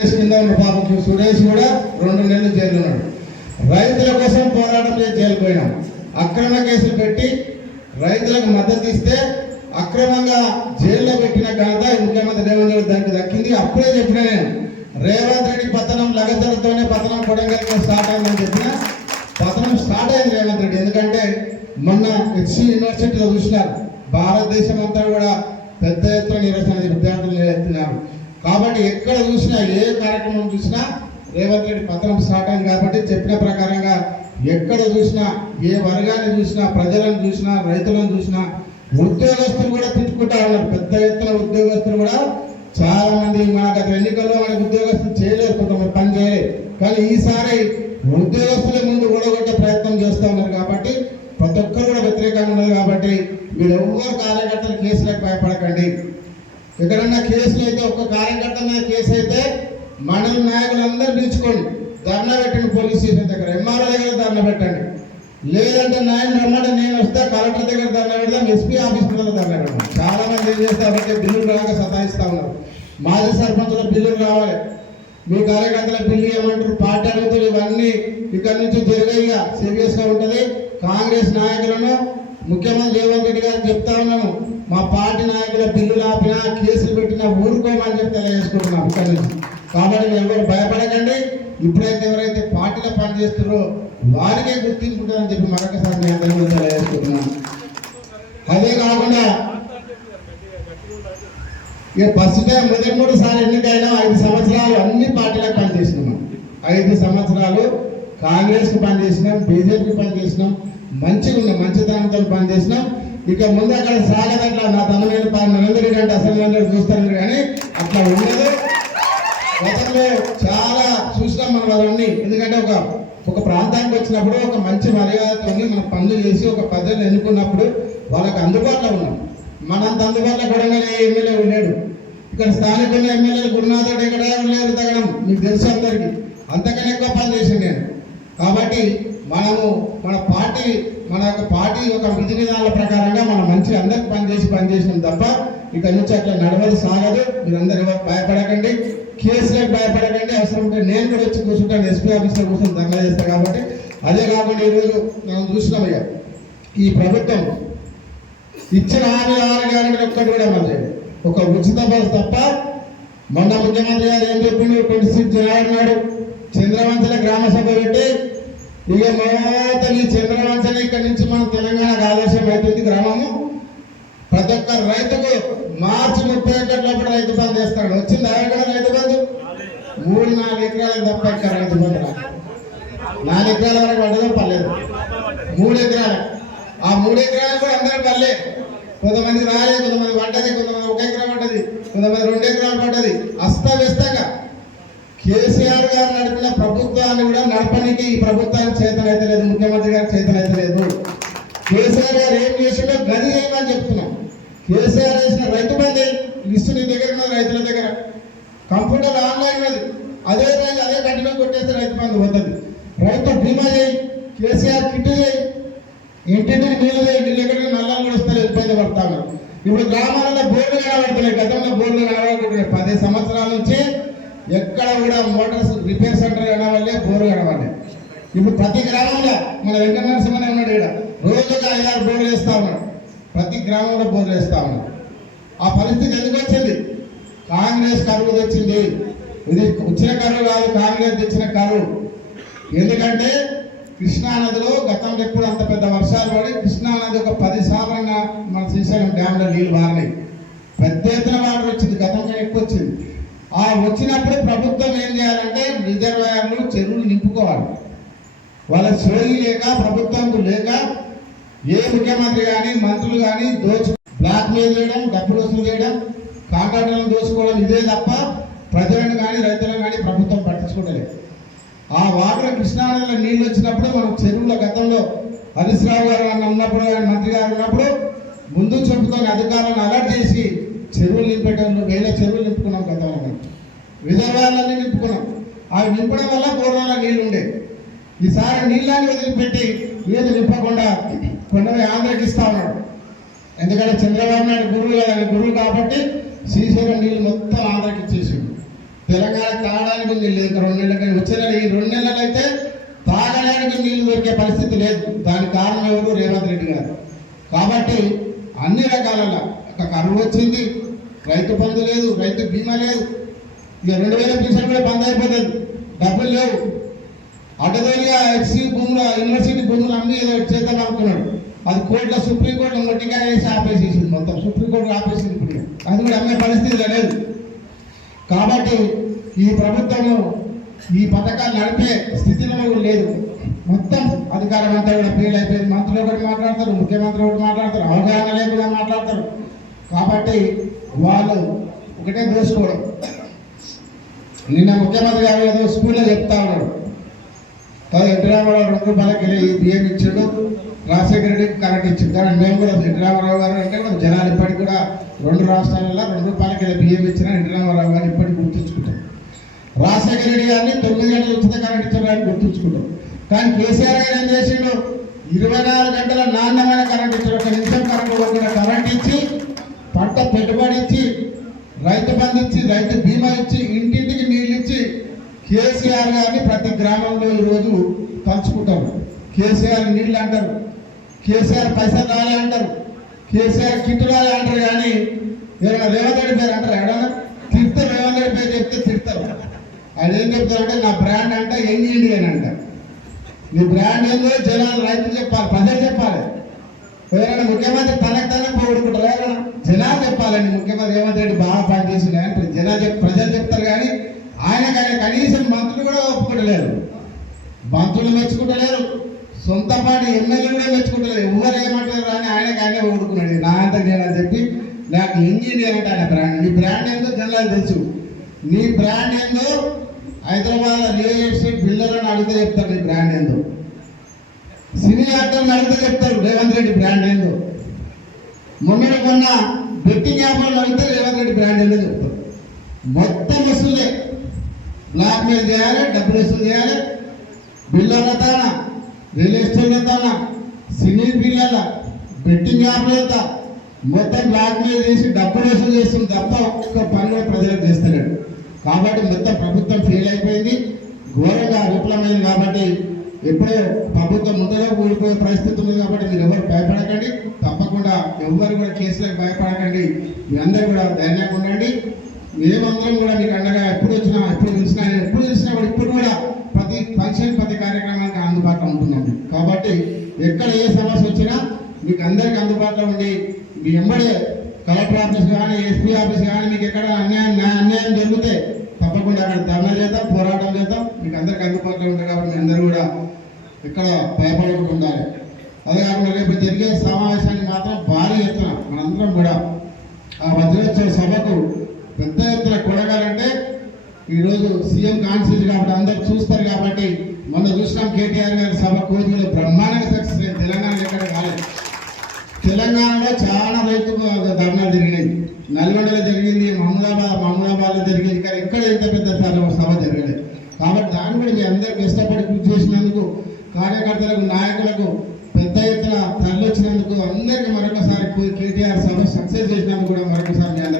కింద ఉన్న పాపం సురేష్ కూడా 2 నెలలు జైలు ఉన్నాడు. రైతుల కోసం పోరాటం చేసి జైలుకు పోయినాం. అక్రమ కేసులు పెట్టి రైతులకు మద్దతు ఇస్తే అక్రమంగా జైల్లో పెట్టిన ఘనత ముఖ్యమంత్రి రేవంత్ రెడ్డి దానికి దక్కింది. అప్పుడే చెప్పిన నేను, రేవంత్ రెడ్డి పతనం లగచలతోనే పతనం కొడంగల్తో స్టార్ట్ అయిందని చెప్పిన. పతనం స్టార్ట్ అయింది రేవంత్ రెడ్డి. ఎందుకంటే మొన్న హెచ్సి యూనివర్సిటీలో చూసినారు, భారతదేశం అంతా కూడా పెద్ద ఎత్తున నిరసన విద్యార్థులు నిలబెడుతున్నారు. కాబట్టి ఎక్కడ చూసినా ఏ కార్యక్రమం చూసినా రేవంత్ రెడ్డి పతనం స్టార్ట్ అయింది. కాబట్టి చెప్పిన ప్రకారంగా ఎక్కడ చూసినా ఏ వర్గాన్ని చూసినా ప్రజలను చూసినా రైతులను చూసినా ఉద్యోగస్తులు కూడా తిట్టుకుంటా ఉన్నారు. పెద్ద ఎత్తున ఉద్యోగస్తులు కూడా చాలా మంది మన గత ఎన్నికల్లో మనకు ఉద్యోగస్తులు చేయలేదు, కొంతమంది పని చేయలేదు. కానీ ఈసారి ఉద్యోగస్తుల ముందు ఓడగొట్టే ప్రయత్నం చేస్తూ ఉన్నారు. కాబట్టి ప్రతి ఒక్కరు కూడా వ్యతిరేకంగా ఉన్నది. కాబట్టి మీరు ఎవ్వరు కార్యకర్తలు కేసులకు భయపడకండి. ఎక్కడన్నా కేసులు అయితే ఒక్క కార్యకర్త మీద కేసు అయితే మండల నాయకులందరూ పిలుచుకోండి, ధర్నా పెట్టండి. పోలీస్ స్టేషన్ దగ్గర ఎంఆర్ఓ దగ్గర ధర్నా పెట్టండి. లేదంటే నాయన రమ్మంటే నేను వస్తే కలెక్టర్ దగ్గర ధర్నా పెడతాం, ఎస్పీ ఆఫీస్ దగ్గర ధర్నా పెడతాం. చాలా మంది ఏం చేస్తారంటే బిల్లులు రాక సతాయిస్తూ ఉన్నారు. మాజీ సర్పంచుల బిల్లులు రావాలి, మీ కార్యకర్తల బిల్లు ఏమంటారు, పార్టీ అడుగుతారు. ఇవన్నీ ఇక్కడ నుంచి జరిగేగా సీరియస్గా ఉంటుంది. కాంగ్రెస్ నాయకులను ముఖ్యమంత్రి రేవంత్ రెడ్డి గారికి చెప్తా ఉన్నాను, మా పార్టీ నాయకుల బిల్లులు ఆపినా కేసులు పెట్టినా ఊరుకోమని చెప్పి తెలియజేసుకుంటున్నాం ఇక్కడ నుంచి. కాబట్టి ఎవరు భయపడకండి. ఇప్పుడైతే ఎవరైతే పార్టీలో పనిచేస్తున్నారో వారికే గుర్తింపు ఉంటుందని చెప్పి మరొకసారి నేను అందరికీ తెలియజేసుకుంటున్నాను. అదే కాకుండా ఇక ఫస్ట్ టైం మొదటి 3 సార్లు ఎన్నికైనా 5 సంవత్సరాలు అన్ని పార్టీలకు పనిచేసినాం. 5 సంవత్సరాలు కాంగ్రెస్కి పనిచేసినాం, బీజేపీకి పనిచేసినాం, మంచిగా ఉన్నాం, మంచితనంతో పనిచేసినాం. ఇక ముందు అక్కడ సాగదట్లా నా తనమైన నరేంద్ర రెడ్డి అంటే అసలు చూస్తారు కానీ అట్లా ఉండదు. గతంలో చాలా చూసినాం మనం అవన్నీ. ఎందుకంటే ఒక ప్రాంతానికి వచ్చినప్పుడు ఒక మంచి మర్యాదతో మనం పనులు చేసి ఒక ప్రజలను ఎన్నుకున్నప్పుడు వాళ్ళకి అందుబాటులో ఉన్నాం. మనంత అందుబాటులో కూడా ఎమ్మెల్యే ఉండేడు. ఇక్కడ స్థానికున్న ఎమ్మెల్యేలు గురునాథ్ రెడ్డి ఎక్కడ ఉండలేదు తగ్గడం మీకు తెలుసు అందరికీ. అంతకన్నా ఎక్కువ పని చేసింది నేను. కాబట్టి మనము మన యొక్క పార్టీ ఒక విధి విధానాల ప్రకారంగా మనం మంచి అందరికి పనిచేసినాం తప్ప ఇక నుంచి అట్లా నడవదు, సాగదు. మీరందరూ ఎవరు భయపడకండి, కేసులకు భయపడకండి. అవసరం ఉంటే నేను కూడా వచ్చి కూర్చుంటాను, ఎస్పీ ఆఫీస్లో కూర్చొని ధర్నా చేస్తాను. కాబట్టి అదే కాకుండా ఈరోజు మనం చూసినాం, ఇక ఈ ప్రభుత్వం ఇచ్చిన హామీ ఒక్కటి కూడా మళ్ళీ ఒక ఉచిత బస్సు తప్ప. మొన్న ముఖ్యమంత్రి గారు ఏం చెప్పిండు, 26 జనవరి నాడు చంద్రవంచన గ్రామ సభ పెట్టి ఇక మొత్తం ఈ చంద్రవంచన ఇక్కడ నుంచి మన తెలంగాణకు ఆదర్శం అవుతుంది. గ్రామము ప్రతి ఒక్క రైతుకు మార్చి 31 లోపల రైతు బంధు చేస్తాడు. వచ్చింది కూడా రైతు బంధు 3-4 ఎకరాలకు తప్ప ఇక్కడ రైతు బంధు 4 ఎకరాల వరకు పడ్డదో పర్లేదు. 3 ఎకరాలు, ఆ 3 ఎకరాలకు కూడా అందరూ పర్లే. కొంతమంది రాలేదు, కొంతమంది పడ్డది, కొంతమంది 1 ఎకరా పడ్డది, కొంతమంది 2 ఎకరాలు పడ్డది. అస్తవ్యస్తంగా కేసీఆర్ గారు నడిపిన ప్రభుత్వాన్ని కూడా నడపడానికి ఈ ప్రభుత్వానికి చేతనైతే లేదు, ముఖ్యమంత్రి గారికి చేతనైతే లేదు. కేసీఆర్ గారు ఏం చేసిండో గది ఏమని చెప్తున్నాం. కేసీఆర్ చేసిన రైతు బంధు లిస్టు నీ దగ్గర ఉన్నది, రైతుల దగ్గర కంప్యూటర్ ఆన్లైన్ అది, అదే కంటిన్యూ కొట్టేస్తే రైతు బంధు పోతుంది. రైతు బీమా చేయి, కేసీఆర్ కిట్టు చేయి, ఇంటింటికి నీళ్ళు చేయి. నీళ్ళు ఎక్కడ నల్లాలు కూడా వస్తారు, ఇబ్బంది పడతా ఉన్నారు. ఇప్పుడు గ్రామాలలో బోర్డులు కనబడుతున్నాయి, గతంలో బోర్డులు కనబడుతున్నాయి. 10 సంవత్సరాల నుంచి ఎక్కడ కూడా మోటార్స్ రిపేర్ సెంటర్ కనవాళ్ళే, బోర్లు కనవాలి. ఇప్పుడు ప్రతి గ్రామంలో మన వెంకట నరసింహనే ఉన్నాడు, ఇక్కడ రోజుగా 5-6 బోర్లు వేస్తా ఉన్నాడు. ప్రతి గ్రామంలో బోర్లు వేస్తా ఉన్నాడు. ఆ పరిస్థితి ఎందుకు వచ్చింది? కాంగ్రెస్ కరువు తెచ్చింది. ఇది వచ్చిన కరువు కాదు, కాంగ్రెస్ తెచ్చిన కరువు. ఎందుకంటే కృష్ణానదిలో గతంలో ఎప్పుడు అంత పెద్ద వర్షాలు పడి కృష్ణానది ఒక 10 సార్లు మన శ్రీశైలం డ్యాంలో నీళ్ళు మారినాయి. పెద్ద ఎత్తున వాటర్ వచ్చింది, గతంలో ఎక్కువ వచ్చింది. ఆ వచ్చినప్పుడు ప్రభుత్వం ఏం చేయాలంటే రిజర్వాయర్లు, చెరువులు నింపుకోవాలి. వాళ్ళ సోయి లేక, ప్రభుత్వంకు లేక ఏ ముఖ్యమంత్రి కానీ మంత్రులు కానీ బ్లాక్ మెయిల్ చేయడం, డబ్బులు వసూలు చేయడం, కాంట్రాక్టర్లను దోచుకోవడం, ఇదే తప్ప ప్రజలను కానీ రైతులను కానీ ప్రభుత్వం పట్టించుకోవట్లేదు. ఆ వాటర్ కృష్ణానదిలో నీళ్ళు వచ్చినప్పుడు మనం చెరువుల గతంలో హరీష్ రావు గారు ఉన్నప్పుడు, మంత్రి గారు ఉన్నప్పుడు ముందు చెప్పుకొని అధికారులను అలర్ట్ చేసి చెరువులు నింపేటప్పుడు 1000 చెరువులు నింపుకున్నాం. గతంలో రిజర్వాయర్లన్నీ నింపుకున్నాం. అవి నింపడం వల్ల పూర్వంలో నీళ్లు ఉండే. ఈసారి నీళ్ళని వదిలిపెట్టి నీళ్ళు నింపకుండా కొండపై ఆంధ్రకి ఇస్తా ఉన్నాడు. ఎందుకంటే చంద్రబాబు నాయుడు గురువు కాబట్టి శ్రీశైలం నీళ్ళు మొత్తం ఆంధ్రకి ఇచ్చేసిండు. తెలంగాణ తాగడానికి నీళ్ళు లేదు. 2 నెలలకి వచ్చే నెల ఈ 2 నెలలు అయితే తాగడానికి నీళ్లు దొరికే పరిస్థితి లేదు. దానికి కారణం ఎవరు? రేవంత్ రెడ్డి గారు. కాబట్టి అన్ని రకాలలో ఒక కరువు వచ్చింది, రైతు బంధు లేదు, రైతు బీమా లేదు, ఇక 2000 పెన్షన్ కూడా బంద్ అయిపోతుంది, డబ్బులు లేవు. అటదోలిగా ఎఫ్సీ భూములు, యూనివర్సిటీ భూములు అన్ని ఏదో చేద్దాం అనుకున్నాడు. అది కోర్టులో, సుప్రీంకోర్టులో మొట్టిగా వేసి ఆపేసేసింది, మొత్తం సుప్రీంకోర్టు ఆపేసింది. ఇప్పుడు అది కూడా అమ్మే పరిస్థితి లేదు. కాబట్టి ఈ ప్రభుత్వము ఈ పథకాలు నడిపే స్థితిలో కూడా లేదు. మొత్తం అధికారం అంతా కూడా ఫెయిల్ అయిపోయింది. మంత్రులు ఒకటి మాట్లాడతారు, ముఖ్యమంత్రి ఒకటి మాట్లాడతారు, అవగాహన లేకుండా మాట్లాడతారు. కాబట్టి వాళ్ళు ఒకటే దోసుకోవడం. నిన్న ముఖ్యమంత్రి గారు ఏదో స్కూల్లో చెప్తా ఉన్నాడు, ఎన్టీ రామారావు 2 రూపాయలకి బియ్యం ఇచ్చాడు, రాజశేఖర రెడ్డికి కరెంట్ ఇచ్చింది. కానీ మేము కూడా ఎన్టీ రామారావు గారు అంటే జనాలు ఇప్పటికి కూడా 2 రాష్ట్రాలలో 2 రూపాయలకి బియ్యం ఇచ్చిన ఎన్టీ రామారావు గారు ఇప్పటికి గుర్తుంచుకుంటాం. రాజశేఖర రెడ్డి గారిని 9 గంటలు ఉచిత కరెంట్ ఇచ్చారని గుర్తుంచుకుంటాం. కానీ కేసీఆర్ గారు ఏం చేసిండు? 24 గంటల నాణ్యమైన కరెంట్ ఇచ్చారు. 1 నిమిషం కరెంట్ ఇచ్చి, పంట పెట్టుబడి ఇచ్చి, రైతు బంధు ఇచ్చి, రైతు బీమా ఇచ్చి, ఇంటింటికి నీళ్ళు ఇచ్చి కేసీఆర్ గారిని ప్రతి గ్రామంలో ఈరోజు పంచుకుంటారు. కేసీఆర్ నీళ్ళు అంటారు, కేసీఆర్ పైసలు రాలే అంటారు, కేసీఆర్ కిట్టు రాలే అంటారు. కానీ ఏమైనా రేవంత్ రెడ్డి పేరు అంటారు, ఎడన్నా తిడతారు. రేవంత్ రెడ్డి పేరు చెప్తే తిడతారు. ఆయన ఏం చెప్తారంటే నా బ్రాండ్ అంటే యంగ్ ఇండియన్ అంట. నీ బ్రాండ్ ఏందో జనాలు, రైతులు చెప్పాలి, ప్రజలు చెప్పాలి. ఎవరైనా ముఖ్యమంత్రి తనకు పోగొట్టుకుంటారు, ఎవరైనా జనాలు చెప్పాలండి. ముఖ్యమంత్రి రేవంత్ రెడ్డి బాగా పనిచేసింది అని ప్రజలు చెప్తారు. కానీ ఆయన కనీసం మంత్రులు కూడా ఒప్పుకుంటలేరు, మంత్రులు మెచ్చుకుంటలేరు, సొంత పార్టీ ఎమ్మెల్యేలు కూడా మెచ్చుకుంటలేరు. ఎవరు ఏమంటారు అని ఆయనే ఓడుకున్నాడు. నా అంత నేనని చెప్పి నాకు ఇంజనీర్ అంటే ఆయన బ్రాండ్. నీ బ్రాండ్ ఏందో జనాలు తెలుసు. నీ బ్రాండ్ ఏందో హైదరాబాద్ రియల్ ఎస్టేట్ బిల్డర్ అని అడిగితే చెప్తారు నీ బ్రాండ్ ఏందో. సినీ యాక్టర్ని అడిగితే చెప్తారు రేవంత్ రెడ్డి బ్రాండ్ ఏందో. మొన్న బెట్టింగ్ యాప్లను అడిగితే రేవంత్ రెడ్డి బ్రాండ్ ఏందో చెప్తారు. మొత్తం వసూలే, బ్లాక్ మెయిల్ చేయాలి, డబ్బులు వసూలు చేయాలి, బిల్డర్ల తానా, రియల్ ఎస్టేట్ల తానా, సినీ బిల్లర్ల, బెట్టింగ్ యాప్ల మొత్తం బ్లాక్ మెయిల్ చేసి డబ్బులు వసూలు చేస్తుంది తప్ప ఒక్క పని కూడా ప్రజలకు చేస్తలేడు. కాబట్టి మొత్తం ప్రభుత్వం ఫెయిల్ అయిపోయింది, ఘోరంగా విఫలమైంది. కాబట్టి ఎప్పుడో ప్రభుత్వం ముందుగా కూలిపోయే పరిస్థితి ఉంది. కాబట్టి మీరు ఎవరు భయపడకండి, తప్పకుండా ఎవరు కూడా కేసులకు భయపడకండి. మీ అందరూ కూడా ధైర్యంగా ఉండండి. మేమందరం కూడా మీకు అండగా ఎప్పుడు తెలిసినా కూడా ఇప్పుడు కూడా ప్రతి ఫంక్షన్, ప్రతి కార్యక్రమానికి అందుబాటులో ఉంటుందండి. కాబట్టి ఎక్కడ ఏ సమస్య వచ్చినా మీకు అందరికీ అందుబాటులో ఉండి మీ ఎమ్మడే కలెక్టర్ ఆఫీస్ కానీ, ఎస్పీ ఆఫీస్ కానీ మీకు ఎక్కడ అన్యాయం జరిగితే తప్పకుండా అక్కడ ధర్నా చేద్దాం, పోరాటం చేద్దాం. మీకు అందరికీ అందుబాటులో ఉంటాయి. కాబట్టి మీ అందరూ కూడా ఇక్కడ భయపడకుండా ఉండాలి. అదే కాకుండా రేపు జరిగే సమావేశాన్ని మాత్రం భారీ ఎత్తున మనందరం కూడా ఆ వజ్రోత్సవ సభకు పెద్ద ఎత్తున కొనగాలంటే ఈరోజు సీఎం కాన్స్టిట్యూన్సీ కాబట్టి అందరూ చూస్తారు. కాబట్టి మొన్న చూసినాం కేటీఆర్ గారి సభ కోరికలు బ్రహ్మాండంగా సక్సెస్ అయింది. తెలంగాణ ఎక్కడ కాలేదు. తెలంగాణలో చాలా రైతు ధర్నాలు జరిగినాయి. నల్గొండలో జరిగింది, మహమూదాబాద్లో జరిగింది. కానీ ఎక్కడ ఎంత పెద్ద సభ జరగలేదు. కాబట్టి దాన్ని కూడా మీ అందరికీ ఇష్టపడి కృషి చేసినందుకు, కార్యకర్తలకు, నాయకులకు పెద్ద ఎత్తున తరలి వచ్చినందుకు అందరికీ మరొకసారి కేటీఆర్ సభ సక్సెస్ చేసినందుకు కూడా మరొకసారి మీ అందరికీ